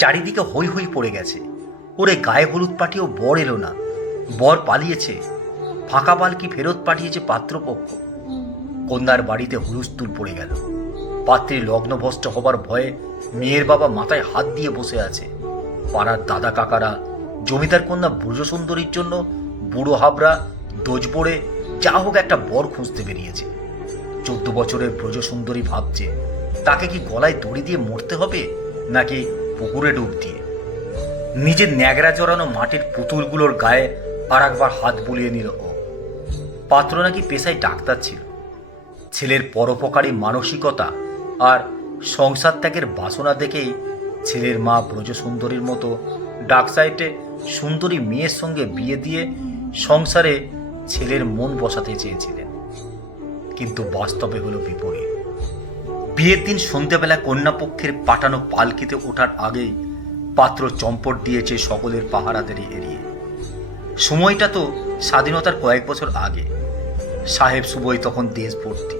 চারিদিকে হৈ হৈ পড়ে গেছে। ওরে গায়ে হলুদ পাঠিয়েও বর এলো না, বর পালিয়েছে, ফাঁকা পালকি ফেরত পাঠিয়েছে পাত্রপক্ষ। কন্যার বাড়িতে হুলস্থুল পড়ে গেল। পাত্রী লগ্নভ্রষ্ট হবার ভয়ে মেয়ের বাবা মাথায় হাত দিয়ে বসে আছে। পাড়ার দাদা কাকারা জমিদার কন্যা ব্রজসুন্দরীর জন্য বুড়ো হাবরা দোজবড়ে যা হোক একটা বর খুঁজতে বেরিয়েছে। 14 বছরের ব্রজসুন্দরী ভাবছে তাকে কি গলায় দড়ি দিয়ে মরতে হবে নাকি পুকুরে ডুব দিয়ে। নিজের ন্যাগড়া জড়ানো মাটির পুতুলগুলোর গায়ে আর একবার হাত বুলিয়ে নিল ও। পাত্র নাকি পেশায় ডাক্তার ছিল। ছেলের পরোপকারী মানসিকতা আর সংসার ত্যাগের বাসনা দেখেই ছেলের মা ব্রজসুন্দরীর মতো ডাকসাইটে সুন্দরী মেয়ের সঙ্গে বিয়ে দিয়ে সংসারে ছেলের মন বসাতে চেয়েছিলেন। কিন্তু বাস্তবে হলো বিপরীত। বিয়ের দিন সন্ধ্যাবেলা কন্যাপক্ষের পাঠানো পালকিতে ওঠার আগেই পাত্র চম্পট দিয়েছে সকলের পাহারাদেরই এড়িয়ে। সময়টা তো স্বাধীনতার কয়েক বছর আগে। সাহেব সুবই তখন দেশ ভর্তি।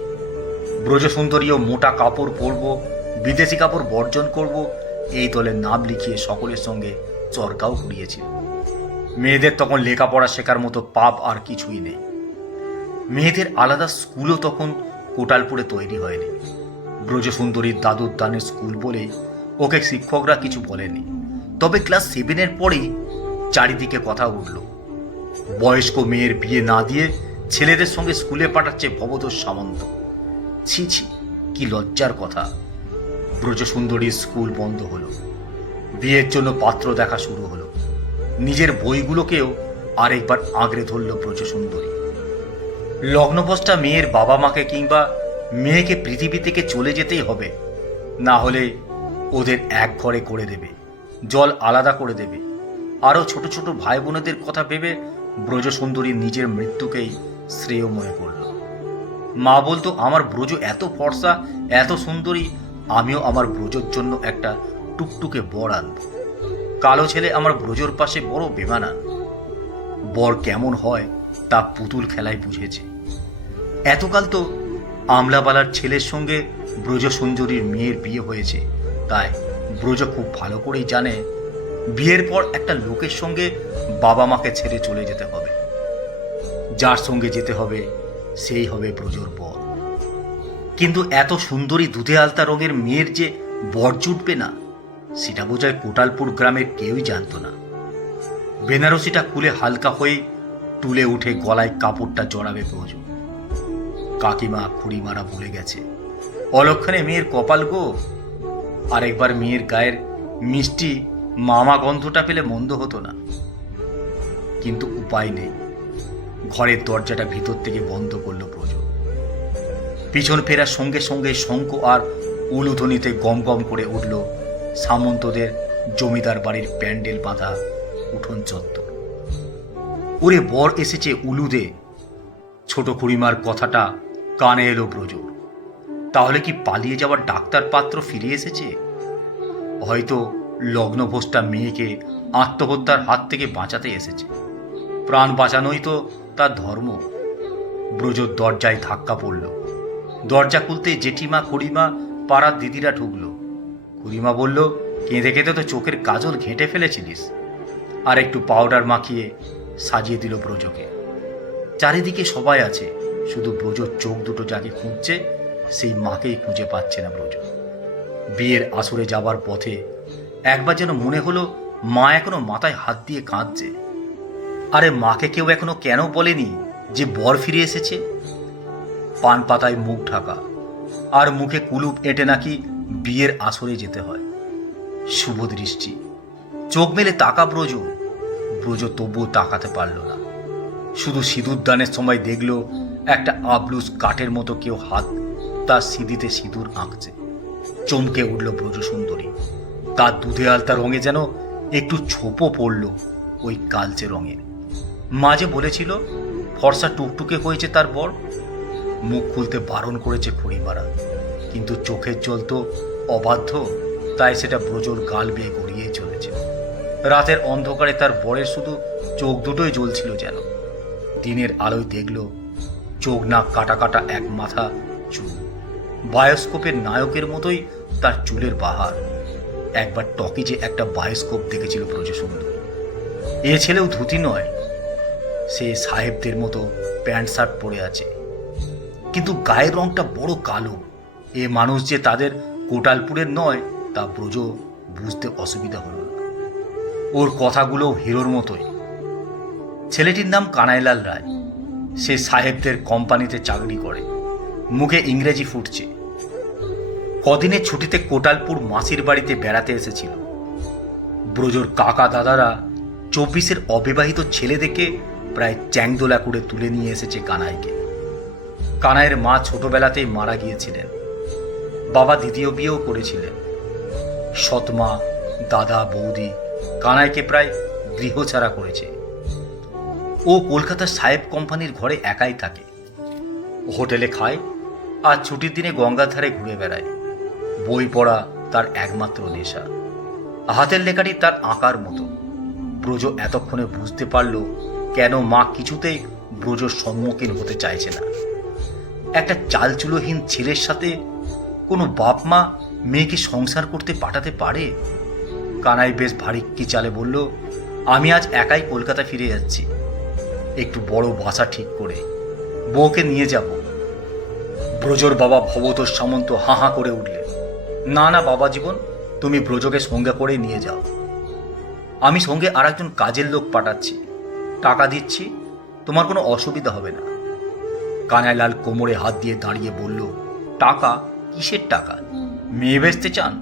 ব্রজসুন্দরীও মোটা কাপড় পরব, বিদেশি কাপড় বর্জন করব, এই দলের নাম লিখিয়ে সকলের সঙ্গে চরকাও ঘুরিয়েছিল। মেয়েদের তখন লেখাপড়া শেখার মতো পাপ আর কিছুই নেই। মেয়েদের আলাদা স্কুলও তখন কোটালপুরে তৈরি হয়নি। ব্রজসুন্দরীর দাদুর দানের স্কুল বলেই ওকে শিক্ষকরা কিছু বলেনি। তবে ক্লাস 7 পরেই চারিদিকে কথা উঠল, বয়স্ক মেয়ের বিয়ে না দিয়ে ছেলেদের সঙ্গে স্কুলে পাঠাচ্ছে ভবতোষ সামন্ত। ছি ছি, কি লজ্জার কথা। ব্রজসুন্দরীর স্কুল বন্ধ হলো। বিয়ের জন্য পাত্র দেখা শুরু হলো। নিজের বইগুলোকেও আরেকবার আঁকড়ে ধরল ব্রজসুন্দরী। লগ্নভ্রষ্টা মেয়ের বাবা মাকে কিংবা মেয়েকে পৃথিবী থেকে চলে যেতেই হবে, না হলে ওদের এক ঘরে করে দেবে, জল আলাদা করে দেবে। আরও ছোট ছোট ভাই বোনেদের কথা ভেবে ব্রজসুন্দরী নিজের মৃত্যুকেই শ্রেয় মনে করল। মা বলতো, আমার ব্রজ এত ফর্সা, এত সুন্দরী, আমিও আমার ব্রজর জন্য একটা টুকটুকে বর আনব। কালো ছেলে আমার ব্রজর পাশে বড় বেমানান। বর কেমন হয় তা পুতুল খেলায় বুঝেছে। এতকাল তো আমলাবালার ছেলের সঙ্গে ব্রজসুন্দরীর মেয়ের বিয়ে হয়েছে, তাই ব্রজ খুব ভালো করেই জানে বিয়ের পর একটা লোকের সঙ্গে বাবা মাকে ছেড়ে চলে যেতে হবে। যার সঙ্গে যেতে হবে সেই হবে ব্রজর বর। কিন্তু এত সুন্দরী দুধে আলতা রঙের মেয়ের যে বর জুটবে না, সেটা বোঝায় কোটালপুর গ্রামের কেউই জানত না। বেনারসিটা খুলে হালকা হয়ে তুলে উঠে গলায় কাপড়টা জড়াবে ব্রজ। কাকিমা খুড়িমারা বলে গেছে, অলক্ষণে মেয়ের কপাল গো। আরেকবার মেয়ের গায়ের মিষ্টি মামা গন্ধটা পেলে মন্দ হতো না। কিন্তু উপায় নেই। ঘরের দরজাটা ভিতর থেকে বন্ধ করল ব্রজ। পিছন ফেরার সঙ্গে সঙ্গে শঙ্খ আর উলুধ্বনিতে গম গম করে উঠল সামন্তদের জমিদার বাড়ির প্যান্ডেল বাঁধা উঠোন চত্বর। ওরে বর এসেছে উলুদে। ছোট খুড়িমার কথাটা কানে এলো ব্রজর। তাহলে কি পালিয়ে যাওয়ার ডাক্তার পাত্র ফিরে এসেছে? হয়তো লগ্নভ্রষ্টা মেয়েকে আত্মহত্যার হাত থেকে বাঁচাতে এসেছে। প্রাণ বাঁচানোই তো তার ধর্ম। ব্রজর দরজায় ধাক্কা পড়ল। দরজা খুলতে জেঠিমা, খুড়িমা, পাড়ার দিদিরা ঢুকল। খুড়িমা বলল, কেঁদে কেঁদে তো চোখের কাজল ঘেঁটে ফেলেছিলিস। আর একটু পাউডার মাখিয়ে সাজিয়ে দিল ব্রজকে। চারিদিকে সবাই আছে, শুধু ব্রজর চোখ দুটো যাকে খুঁজছে সেই মাকেই খুঁজে পাচ্ছে না ব্রজ। বিয়ের আসরে যাবার পথে একবার যেন মনে হলো মা এখনো মাথায় হাত দিয়ে কাঁদছে। আরে মাকে কেউ এখনো কেন বলেনি যে বর ফিরে এসেছে? পান পাতায় মুখ ঢাকা আর মুখে কুলুপ এঁটে নাকি বিয়ের আসরে যেতে হয়। শুভ দৃষ্টি। চোখ মেলে তাকা ব্রজ। ব্রজ তবুও তাকাতে পারল না। শুধু সিঁদুর দানের সময় দেখল একটা আবলুস কাঠের মতো কেউ হাত তার সিঁদিতে সিঁদুর আঁকছে। চমকে উঠল ব্রজসুন্দরী। তার দুধে আলতা রঙে যেন একটু ছোপো পড়ল ওই কালচে রঙের। মাঝে বলেছিল ফর্সা টুকটুকে হয়েছে তার বর। মুখ খুলতে বারণ করেছে খুড়িমারা, কিন্তু চোখের জল তো অবাধ্য, তাই সেটা ব্রজর গাল বেয়ে গড়িয়েই চলেছে। রাতের অন্ধকারে তার বরের শুধু চোখ দুটোই জ্বলছিল যেন। দিনের আলোয় দেখল চোখ নাক কাটা কাটা এক মাথা চুল। বায়োস্কোপের নায়কের মতোই তার চুলের বাহার। একবার টকিজে একটা বায়োস্কোপ দেখেছিল ব্রজসুন্দর। এ ছেলেও ধুতি নয়, সে সাহেবদের মতো প্যান্ট শার্ট পরে আছে, কিন্তু গায়ের রংটা বড় কালো। এ মানুষ যে তাদের কোটালপুরের নয় তা ব্রজ বুঝতে অসুবিধা হলো না। ওর কথাগুলো হিরোর মতোই। ছেলেটির নাম কানাইলাল রায়। সে সাহেবদের কোম্পানিতে চাকরি করে, মুখে ইংরেজি ফুটছে। কদিনের ছুটিতে কোটালপুর মাসির বাড়িতে বেড়াতে এসেছিল। ব্রজর কাকা দাদারা 24-এর অবিবাহিত ছেলে দেখে প্রায় চ্যাংদোলা করে তুলে নিয়ে এসেছে কানাইকে। কানাইয়ের মা ছোটবেলাতেই মারা গিয়েছিলেন, বাবা দ্বিতীয় বিয়েও করেছিলেন। সৎমা, দাদা, বৌদি কানাইকে প্রায় গৃহছাড়া করেছে। ও কলকাতার সাহেব কোম্পানির ঘরে একাই থাকে, হোটেলে খায় আর ছুটির দিনে গঙ্গার ধারে ঘুরে বেড়ায়। বই পড়া তার একমাত্র নেশা। হাতের লেখাটি তার আঁকার মতো। ব্রজ এতক্ষণে বুঝতে পারল কেন মা কিছুতেই ব্রজর সম্মুখীন হতে চাইছে না। একটা চালচুলোহীন ছেলের সাথে কোনো বাপ মা মেয়েকে সংসার করতে পাঠাতে পারে? কানাই বেশ ভারিক্কি চালে বলল, আমি আজ একাই কলকাতা ফিরে যাচ্ছি, একটু বড় বাসা ঠিক করে বউকে নিয়ে যাব। ব্রজর বাবা ভবতোষ সামন্ত হাঁ হাঁ করে উঠলেন, না না বাবা জীবন, তুমি ব্রজকে সঙ্গে করে নিয়ে যাও। আমি সঙ্গে আর একজন কাজের লোক পাঠাচ্ছি, টাকা দিচ্ছি, তোমার কোনো অসুবিধা হবে না। কানাইলাল কোমরে হাত দিয়ে দাঁড়িয়ে বলল, টাকা? কিসের টাকা? মেয়ে বেচতে চান?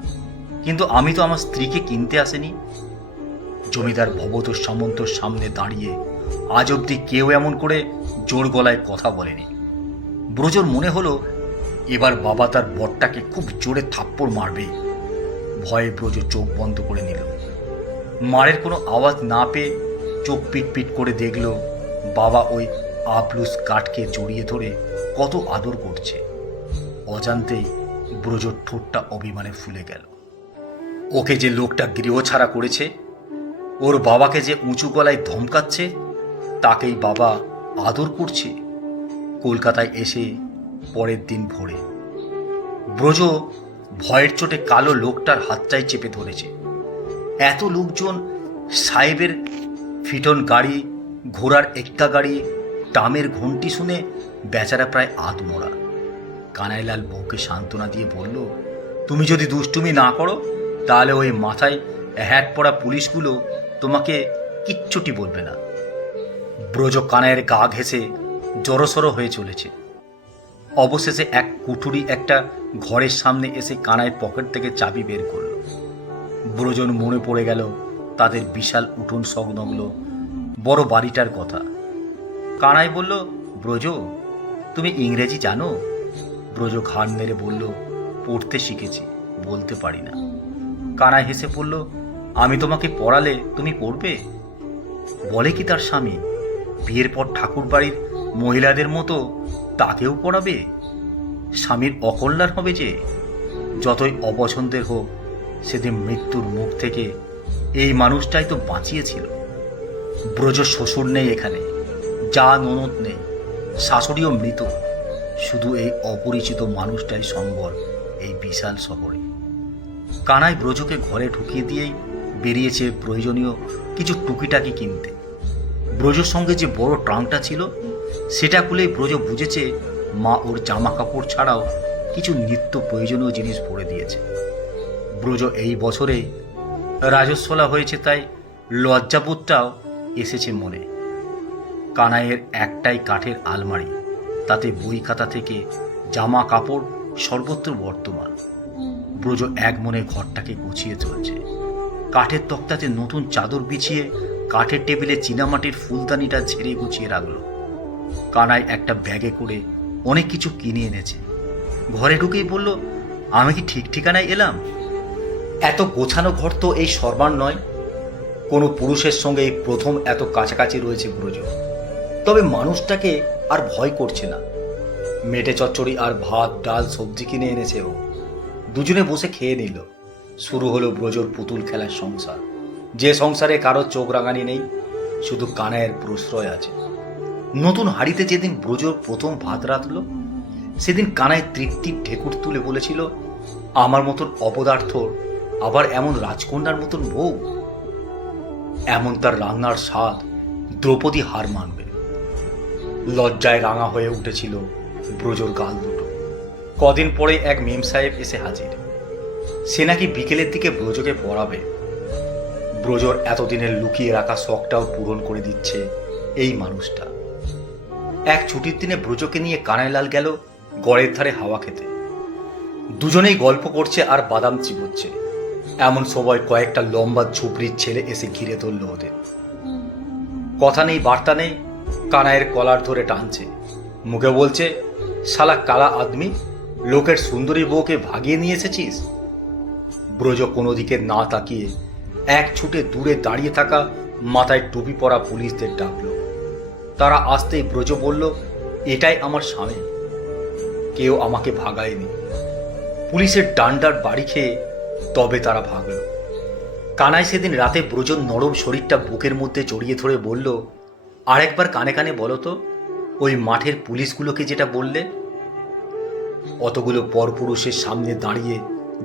কিন্তু আমি তো আমার স্ত্রীকে কিনতে আসেনি। জমিদার ভবতোষ সামন্তর সামনে দাঁড়িয়ে আজ অবধি কেউ এমন করে জোর গলায় কথা বলেনি। ব্রজর মনে হলো এবার বাবা তার বরটাকে খুব জোরে থাপ্পড় মারবে। ভয়ে ব্রজ চোখ বন্ধ করে নিল। মারের কোনো আওয়াজ না পেয়ে চোখ পিট পিট করে দেখল বাবা ওই আবলুস কাঠকে জড়িয়ে ধরে কত আদর করছে। অজান্তেই ব্রজর ঠোঁটটা অভিমানে ফুলে গেল। ওকে যে লোকটা গৃহছাড়া করেছে, ওর বাবাকে যে উঁচু গলায় ধমকাচ্ছে, তাকেই বাবা আদর করছে। কলকাতায় এসে পরের দিন ভোরে ব্রজ ভয়ের চোটে কালো লোকটার হাতটাই চেপে ধরেছে। এত লোকজন, সাহেবের ফিটন গাড়ি, ঘোড়ার এক্কা গাড়ি, টামের ঘন্টি শুনে বেচারা প্রায় আধমরা। কানাইলাল বউকে সান্ত্বনা দিয়ে বলল, তুমি যদি দুষ্টুমি না করো তাহলে ওই মাথায় হ্যাট পরা পুলিশগুলো তোমাকে কিচ্ছুটি বলবে না। ব্রজ কানাইয়ের গা ঘেঁষে জড়সড় হয়ে চলেছে। অবশেষে এক কুঠুরি একটা ঘরের সামনে এসে কানাইয়ের পকেট থেকে চাবি বের করল। ব্রজন মনে পড়ে গেল তাদের বিশাল উঠোন সংলগ্ন বড় বাড়িটার কথা। কানাই বলল, ব্রজ, তুমি ইংরেজি জানো? ব্রজ ঘাড় মেরে বলল, পড়তে শিখেছি, বলতে পারি না। কানাই হেসে পড়ল, আমি তোমাকে পড়ালে তুমি পড়বে? বলে কি তার স্বামী, বিয়ের পর ঠাকুর বাড়ির মহিলাদের মতো তাকেও পড়াবে? স্বামীর অকল্যাণ হবে যে। যতই অপছন্দের হোক, সেদিন মৃত্যুর মুখ থেকে এই মানুষটাই তো বাঁচিয়েছিল। ব্রজ শ্বশুর নেই এখানে, যা ননদ নেই, শাশুড়িও মৃত। শুধু এই অপরিচিত মানুষটাই সম্বল এই বিশাল শহরে। কানাই ব্রজকে ঘরে ঢুকিয়ে দিয়েই বেরিয়েছে প্রয়োজনীয় কিছু টুকিটাকি কিনতে। ব্রজর সঙ্গে যে বড় ট্রাঙ্কটা ছিল সেটা খুলেই ব্রজ বুঝেছে মা ওর জামা কাপড় ছাড়াও কিছু নিত্য প্রয়োজনীয় জিনিস ভরে দিয়েছে। ব্রজ এই বছরে রাজস্বলা হয়েছে, তাই লজ্জাবোধটাও এসেছে মনে। কানাইয়ের একটাই কাঠের আলমারি, তাতে বই খাতা থেকে জামা কাপড় সর্বত্র বর্তমান। ব্রজ এক মনে ঘরটাকে গুছিয়ে চলছে। কাঠের তক্তাতে নতুন চাদর বিছিয়ে কাঠের টেবিলে চীনামাটির ফুলদানিটা ঝেড়ে গুছিয়ে রাখলো। কানাই একটা ব্যাগে করে অনেক কিছু কিনে এনেছে। ঘরে ঢুকেই বলল, আমি কি ঠিক ঠিকানায় এলাম? এত গোছানো ঘর তো এই সর্বান নয়। কোনো পুরুষের সঙ্গে এই প্রথম এত কাছাকাছি রয়েছে ব্রজ। তবে মানুষটাকে আর ভয় করছে না। মেটে চচ্চড়ি আর ভাত, ডাল, সবজি কিনে এনেছে ও। দুজনে বসে খেয়ে নিল। শুরু হলো ব্রজর পুতুল খেলার সংসার, যে সংসারে কারো চোখ রাঙানি নেই, শুধু কানাইয়ের প্রশ্রয় আছে। নতুন হাড়িতে যেদিন ব্রজর প্রথম ভাত রাঁধল, সেদিন কানাই তৃপ্তির ঢেকুর তুলে বলেছিল, আমার মতন অপদার্থ আবার এমন রাজকন্যার মতন বউ, এমন তার রান্নার স্বাদ দ্রৌপদী হার মানবে। লজ্জায় রাঙা হয়ে উঠেছিল ব্রজর গাল দুটো। কদিন পরে এক মেম সাহেব এসে হাজির। সে নাকি বিকেলের দিকে ব্রজকে পড়াবে। ব্রজর এতদিনের লুকিয়ে রাখা শখটাও পূরণ করে দিচ্ছে এই মানুষটা। এক ছুটির দিনে ব্রজকে নিয়ে কানাইলাল গেল গড়ের ধারে হাওয়া খেতে। দুজনেই গল্প করছে আর বাদাম চিবোচ্ছে। এমন সময় কয়েকটা লম্বা ঝুপড়ির ছেলে এসে ঘিরে ধরল ওদের। কথা নেই বার্তা নেই, কানাইয়ের কলার ধরে টানছে। মুখে বলছে, শালা কালা আদমি, লোকের সুন্দরী বউকে ভাগিয়ে নিয়ে এসেছিস। ব্রজ কোনো দিকে না তাকিয়ে এক ছুটে দূরে দাঁড়িয়ে থাকা মাথায় টুপি পরা পুলিশদের ডাকল। তারা আসতেই ব্রজ বলল, এটাই আমার স্বামী, কেউ আমাকে ভাগায়নি। পুলিশের ডান্ডার বাড়ি খেয়ে তবে তারা ভাগল। কানাই সেদিন রাতে ব্রজর নরম শরীরটা বুকের মধ্যে জড়িয়ে ধরে বলল, আরেকবার কানে কানে বলো তো, ওই মাঠের পুলিশগুলোকে যেটা বললে। অতগুলো পরপুরুষের সামনে দাঁড়িয়ে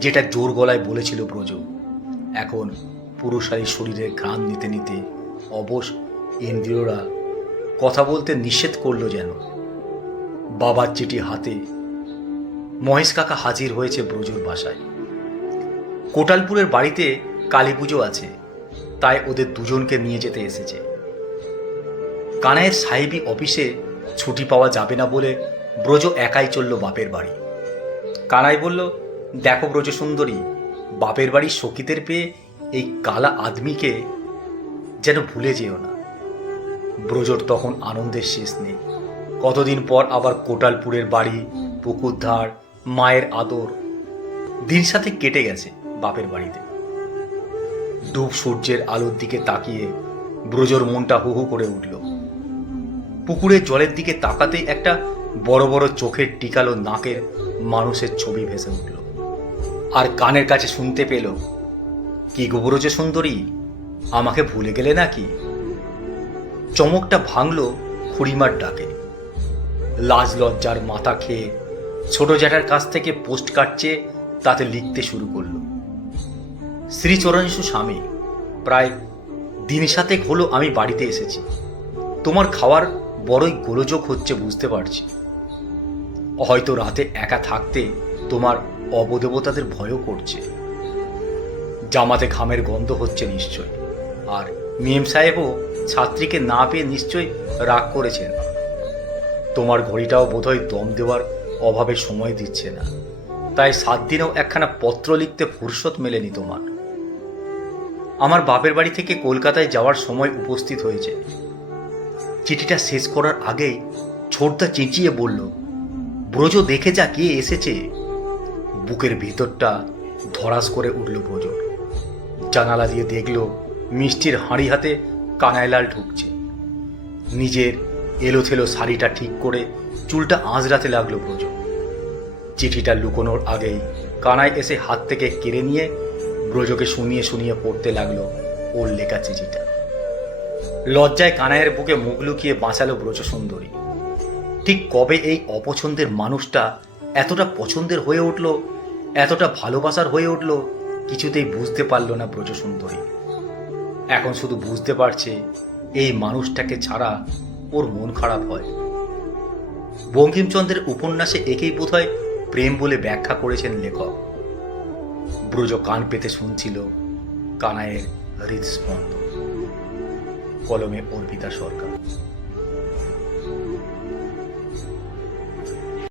যেটা জোর গলায় বলেছিল ব্রজ, এখন পুরুষালী শরীরের ঘ্রাণ নিতে নিতে অবশ ইন্দ্রিয়রা কথা বলতে নিষেধ করল যেন। বাবার চিঠি হাতে মহেশ কাকা হাজির হয়েছে ব্রজর বাসায়। কোটালপুরের বাড়িতে কালী পুজো আছে, তাই ওদের দুজনকে নিয়ে যেতে এসেছে। কানাইয়ের সাহেবি অফিসে ছুটি পাওয়া যাবে না বলে ব্রজ একাই চলল বাপের বাড়ি। কানাই বলল, দেখো ব্রজ সুন্দরী, বাপের বাড়ির সখীদের পেয়ে এই কালা আদমিকে যেন ভুলে যেও না। ব্রজর তখন আনন্দের শেষ নেই। কতদিন পর আবার কোটালপুরের বাড়ি, পুকুর ধার, মায়ের আদর, দিন সাথে কেটে গেছে বাপের বাড়িতে। ডুব সূর্যের আলোর দিকে তাকিয়ে ব্রজর মনটা হু হু করে উঠল। পুকুরের জলের দিকে তাকাতেই একটা বড় বড় চোখের টিকালো নাকের মানুষের ছবি ভেসে উঠল। আর কানের কাছে শুনতে পেল, কি গো ব্রজ সুন্দরী, আমাকে ভুলে গেলে নাকি? চমকটা ভাঙল খুড়িমার ডাকে। লাজ লজ্জার মাথা খেয়ে ছোট জ্যাঠার কাছ থেকে পোস্ট কাটছে, তাতে লিখতে শুরু করল, শ্রীচরণেশু স্বামী, প্রায় দিন সাতেক হলো আমি বাড়িতে এসেছি। তোমার খাওয়ার বড়ই গোলযোগ হচ্ছে বুঝতে পারছি। হয়তো রাতে একা থাকতে তোমার অবদেবতাদের ভয়ও করছে। জামাতে ঘামের গন্ধ হচ্ছে নিশ্চয়। আর মেম সাহেবও ছাত্রীকে না পেয়ে নিশ্চয় রাগ করেছেন। তোমার ঘড়িটাও বোধহয় দম দেওয়ার অভাবে সময় দিচ্ছে না, তাই 7 দিনেও একখানা পত্র লিখতে ফুরসত মেলেনি তোমার। আমার বাপের বাড়ি থেকে কলকাতায় যাওয়ার সময় উপস্থিত হয়েছে। চিঠিটা শেষ করার আগেই ছোটদা চেঁচিয়ে বলল, ব্রজ দেখে যা, কে এসেছে। বুকের ভিতরটা ধরাস করে উঠল ব্রজর। জানালা দিয়ে দেখল মিষ্টির হাঁড়ি হাতে কানাইলাল ঢুকছে। নিজের এলোথেলো শাড়িটা ঠিক করে চুলটা আঁচড়াতে লাগলো ব্রজ। চিঠিটা লুকোনোর আগেই কানাই এসে হাত থেকে কেড়ে নিয়ে ব্রজকে শুনিয়ে শুনিয়ে পড়তে লাগলো ওর লেখা চিঠিটা। লজ্জায় কানাইয়ের বুকে মুখ লুকিয়ে বাঁচালো ব্রজ সুন্দরী। ঠিক কবে এই অপছন্দের মানুষটা এতটা পছন্দের হয়ে উঠল, এতটা ভালোবাসার হয়ে উঠল, কিছুতেই বুঝতে পারল না ব্রজ সুন্দরী। এখন শুধু বুঝতে পারছে এই মানুষটাকে ছাড়া ওর মন খারাপ হয়। বঙ্কিমচন্দ্রের উপন্যাসে একেই বোধহয় প্রেম বলে ব্যাখ্যা করেছেন লেখক। ব্রজ কান পেতে শুনছিল কানাইয়ের হৃদস্পন্দন। কলমে অর্পিতা সরকার।